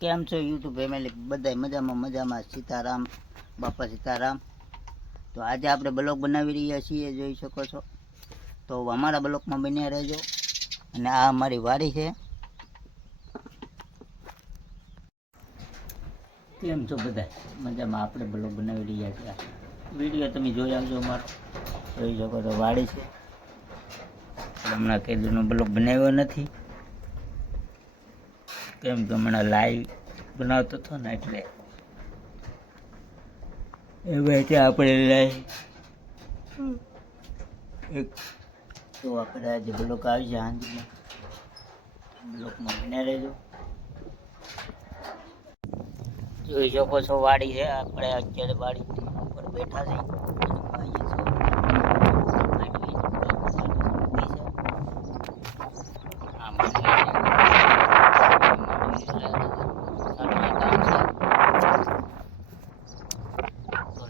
કેમ છો YouTube family? બધાય મજામાં. સીતારામ, બાપા સીતારામ. તો આજે આપણે બ્લોગ બનાવી રહ્યા છીએ, જોઈ શકો છો. તો અમારા બ્લોગમાં બન્યા રહેજો. અને આ અમારી વાડી છે. કેમ છો બધા? મજામાં. આપણે બ્લોગ બનાવી રહ્યા છીએ. વિડીયો તમે જોઈ આવજો અમારો. જોઈ શકો છો વાડી છે. હમણાં કેદુનો બ્લોગ બનાવ્યો નથી, કેમ કે હમણાં લાઈવ બનાવતો હતો ને, એટલે એમાં આપણે લાઈવ એક તો આપણે આજે બ્લોક આવી જાય હાંજમાં, બ્લોકમાં બન્યા રહેજો. જોઈ શકો છો વાડી છે. આપણે અત્યારે વાડી ઉપર બેઠા છે.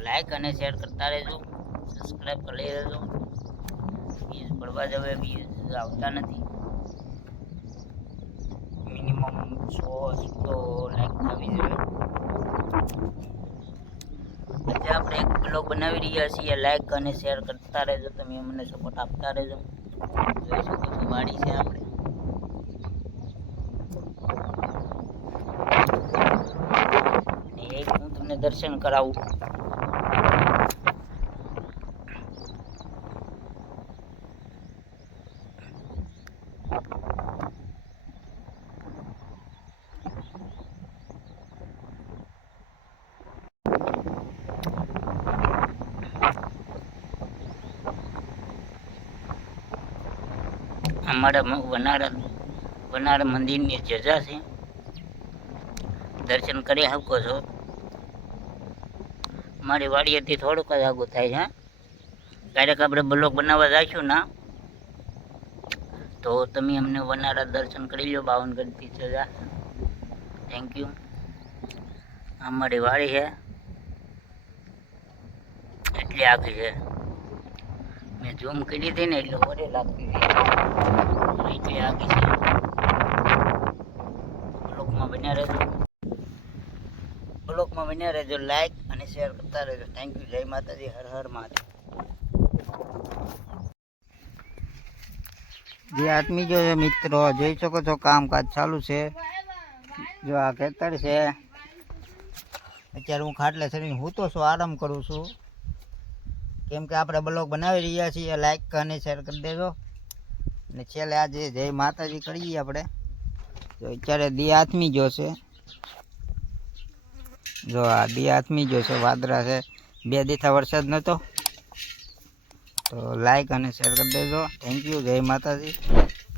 લાઈક અને શેર કરતા રહેજો, સબસ્ક્રાઈબ કરી લેજો. વ્યૂઝ પડવા જવે, વ્યૂઝ આવતા નથી. મિનિમમ 100 તો લાઈક આવી જોઈએ. આજે આપણે એક બ્લોગ બનાવી રહ્યા છીએ. લાઈક અને શેર કરતા રહેજો, તમે અમને સપોર્ટ આપતા રહેજો. જોઈ શકો છો વાડી છે આપણે. એક હું તમને દર્શન કરાવું. અમારા વનારા મંદિરની જજા છે, દર્શન કરી શકો છો. મારી વાડીએથી થોડુંક જ આગું થાય છે. ક્યારેક આપણે બ્લોગ બનાવવા જઈશું ના, તો તમે અમને વનારા દર્શન કરી લો. 52 ગણથી જજા. Thank you. અમારી વાડી છે એટલી આખી છે. મેં ઝૂમ કરી હતી ને એટલે ઓરે લાગતી હતી, એટલી આખી છે. બ્લોગમાં બન્યા રહેજો, લાઈક અને શેર કરતા રહેજો. Thank you. જય માતાજી. હર હર મહાદેવ. જે આદમી જો મિત્રો જોઈ શકો છો, કામકાજ ચાલુ છે. જો આ ખેતર છે. અત્યારે હું ખાટલે ચડીને હું તો શું આરામ કરું છું, કેમ કે આપણે બ્લોગ બનાવી રહ્યા છીએ. લાઈક અને શેર કરી દેજો. અને છેલ્લે આજે જય માતાજી કરીએ આપણે. તો અત્યારે દી આથમી જોશે. જો આ દી આથમી જોશે. વાદળા છે, 2 દિવસ વરસાદ નહોતો. તો લાઈક અને શેર કરી દેજો. Thank you. જય માતાજી.